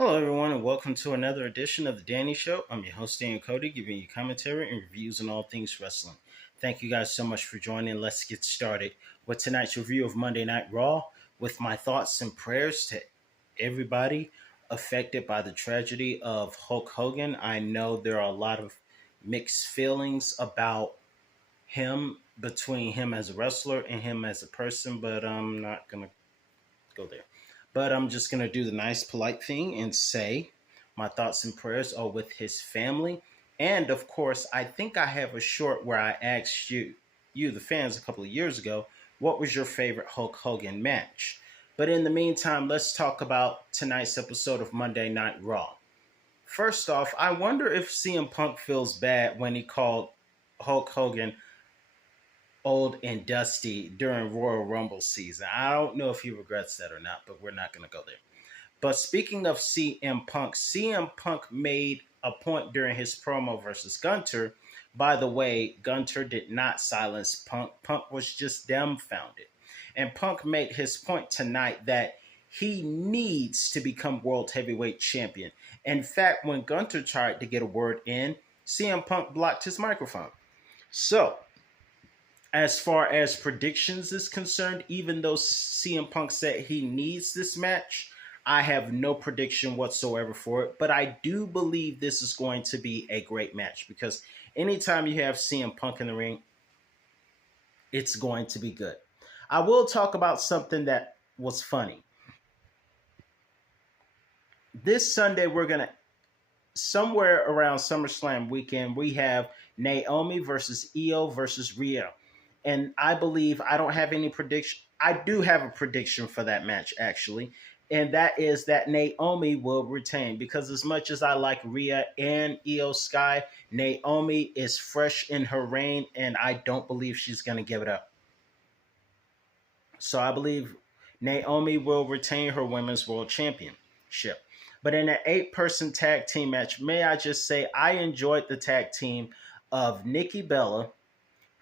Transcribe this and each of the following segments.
Hello, everyone, and welcome to another edition of The Danny Show. I'm your host, Dan Cody, giving you commentary and reviews on all things wrestling. Thank you guys so much for joining. Let's get started with tonight's review of Monday Night Raw with my thoughts and prayers to everybody affected by the tragedy of Hulk Hogan. I know there are a lot of mixed feelings about him, between him as a wrestler and him as a person, but I'm not going to go there. But I'm just going to do the nice, polite thing and say my thoughts and prayers are with his family. And of course, I think I have a short where I asked the fans, a couple of years ago, what was your favorite Hulk Hogan match? But in the meantime, let's talk about tonight's episode of Monday Night Raw. First off, I wonder if CM Punk feels bad when he called Hulk Hogan old and dusty during Royal Rumble season. I don't know if he regrets that or not, but we're not going to go there. But speaking of CM Punk made a point during his promo versus Gunther. By the way, Gunther did not silence Punk. Punk was just dumbfounded. And Punk made his point tonight that he needs to become World Heavyweight Champion. In fact, when Gunther tried to get a word in, CM Punk blocked his microphone. So, as far as predictions is concerned, even though CM Punk said he needs this match, I have no prediction whatsoever for it. But I do believe this is going to be a great match because anytime you have CM Punk in the ring, it's going to be good. I will talk about something that was funny. This Sunday, we're going to, somewhere around SummerSlam weekend, we have Naomi versus Io versus Rhea. And I believe I don't have any prediction. I do have a prediction for that match, actually. And that is that Naomi will retain. Because as much as I like Rhea and Io Sky, Naomi is fresh in her reign. And I don't believe she's going to give it up. So I believe Naomi will retain her Women's World Championship. But in an 8-person tag team match, may I just say I enjoyed the tag team of Nikki Bella,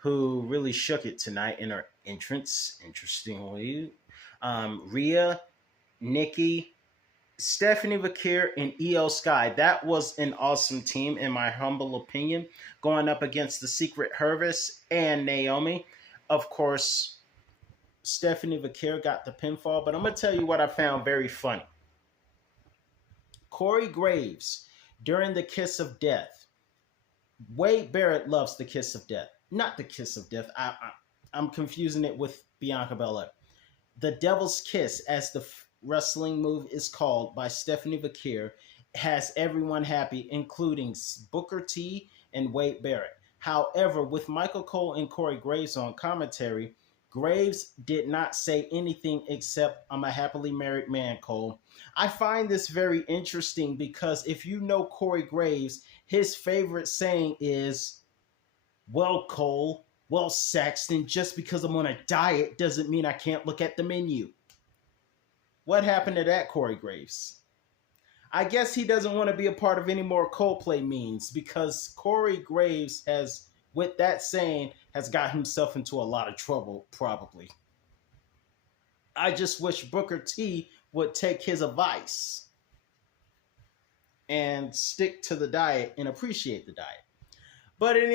who really shook it tonight in her entrance, interestingly. Rhea, Nikki, Stephanie Vakir, and Io Sky. That was an awesome team, in my humble opinion, going up against the Secret Hervis and Naomi. Of course, Stephanie Vakir got the pinfall, but I'm going to tell you what I found very funny. Corey Graves, during the Kiss of Death. Wade Barrett loves the Kiss of Death. Not the Kiss of Death. I'm confusing it with Bianca Belair. The Devil's Kiss, as the wrestling move is called by Stephanie Vakir, has everyone happy, including Booker T and Wade Barrett. However, with Michael Cole and Corey Graves on commentary, Graves did not say anything except, "I'm a happily married man, Cole." I find this very interesting because if you know Corey Graves, his favorite saying is, "Well, Cole, well, Saxton, just because I'm on a diet doesn't mean I can't look at the menu." What happened to that, Corey Graves? I guess he doesn't want to be a part of any more Coldplay memes because Corey Graves has, with that saying, has got himself into a lot of trouble, probably. I just wish Booker T would take his advice and stick to the diet and appreciate the diet. But in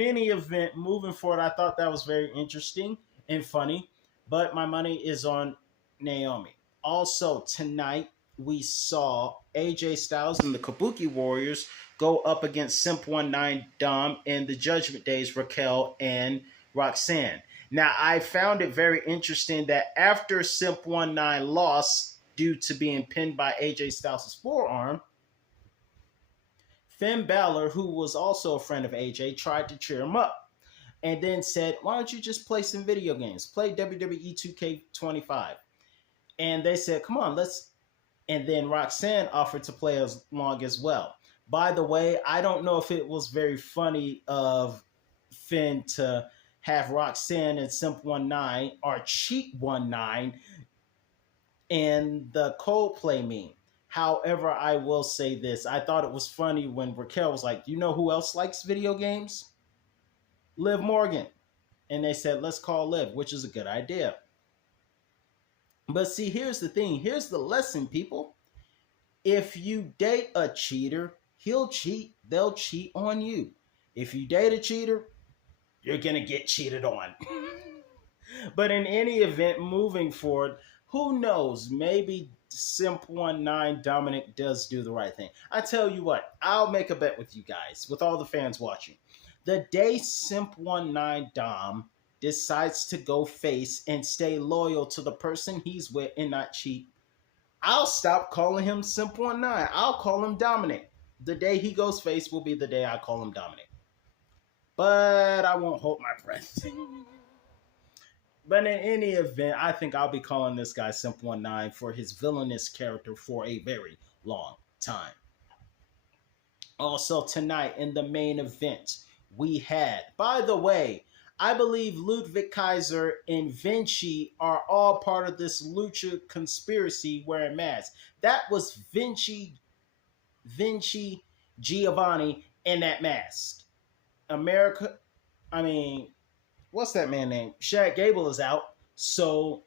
any event, moving forward, I thought that was very interesting and funny. But my money is on Naomi. Also, tonight we saw AJ Styles and the Kabuki Warriors go up against Simp 19 Dom and the Judgment Days, Raquel and Roxanne. Now, I found it very interesting that after Simp 19 lost due to being pinned by AJ Styles' forearm, Finn Balor, who was also a friend of AJ, tried to cheer him up and then said, "Why don't you just play some video games? Play WWE 2K25. And they said, "Come on, let's." And then Roxanne offered to play along as well. By the way, I don't know if it was very funny of Finn to have Roxanne and Simp 19 or Cheat 19 in the Coldplay meme. However, I will say this. I thought it was funny when Raquel was like, "You know who else likes video games? Liv Morgan." And they said, "Let's call Liv," which is a good idea. But see, here's the thing. Here's the lesson, people. If you date a cheater, he'll cheat. They'll cheat on you. If you date a cheater, you're going to get cheated on. But in any event, moving forward, who knows? Maybe Simp19 Dominic does do the right thing. I tell you what, I'll make a bet with you guys, with all the fans watching. The day Simp19 Dom decides to go face and stay loyal to the person he's with and not cheat, I'll stop calling him Simp19. I'll call him Dominic. The day he goes face will be the day I call him Dominic. But I won't hold my breath. But in any event, I think I'll be calling this guy Simp19 for his villainous character for a very long time. Also tonight in the main event, we had, by the way, I believe Ludwig Kaiser and Vinci are all part of this Lucha conspiracy wearing masks. That was Vinci Giovanni in that mask. What's that man name? Shad Gable is out, so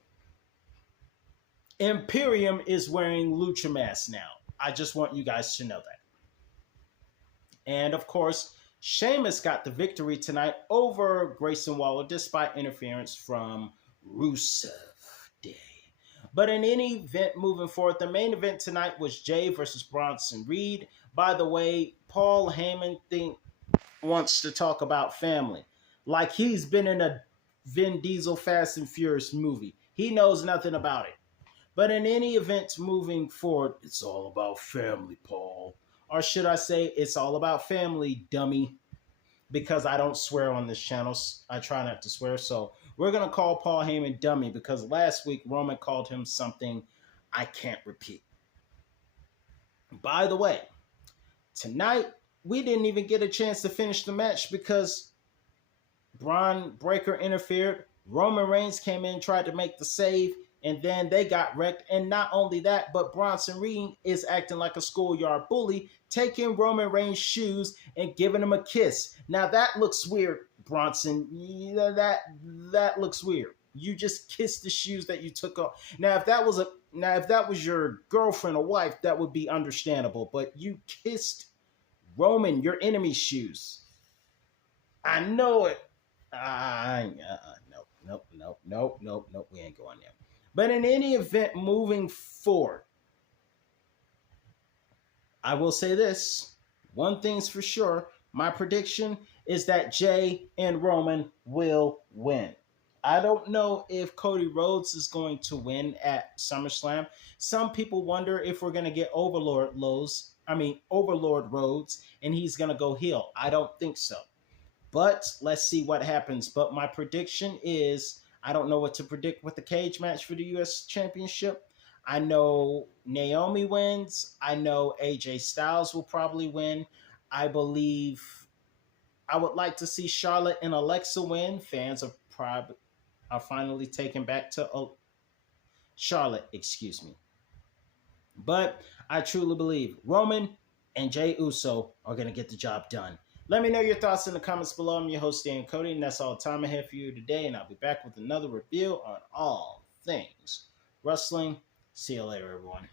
Imperium is wearing Lucha masks now. I just want you guys to know that. And of course, Sheamus got the victory tonight over Grayson Waller despite interference from Rusev Day. But in any event moving forward, the main event tonight was Jay versus Bronson Reed. By the way, Paul Heyman wants to talk about family. Like he's been in a Vin Diesel Fast and Furious movie. He knows nothing about it. But in any event moving forward, it's all about family, Paul. Or should I say, it's all about family, dummy. Because I don't swear on this channel. I try not to swear. So we're going to call Paul Heyman dummy because last week Roman called him something I can't repeat. By the way, tonight we didn't even get a chance to finish the match because Braun Breaker interfered. Roman Reigns came in, tried to make the save, and then they got wrecked. And not only that, but Bronson Reed is acting like a schoolyard bully, taking Roman Reigns' shoes and giving him a kiss. Now that looks weird, Bronson. That looks weird. You just kissed the shoes that you took off. Now if that was your girlfriend or wife, that would be understandable. But you kissed Roman, your enemy's shoes. I know it. Nope. We ain't going there. But in any event, moving forward, I will say this. One thing's for sure. My prediction is that Jay and Roman will win. I don't know if Cody Rhodes is going to win at SummerSlam. Some people wonder if we're going to get Overlord Rhodes, and he's going to go heel. I don't think so. But let's see what happens. But my prediction is, I don't know what to predict with the cage match for the U.S. Championship. I know Naomi wins. I know AJ Styles will probably win. I believe I would like to see Charlotte and Alexa win. Fans are finally taken back to Charlotte, excuse me. But I truly believe Roman and Jey Uso are going to get the job done. Let me know your thoughts in the comments below. I'm your host, Dan Cody, and that's all the time I have for you today. And I'll be back with another review on all things wrestling. See you later, everyone.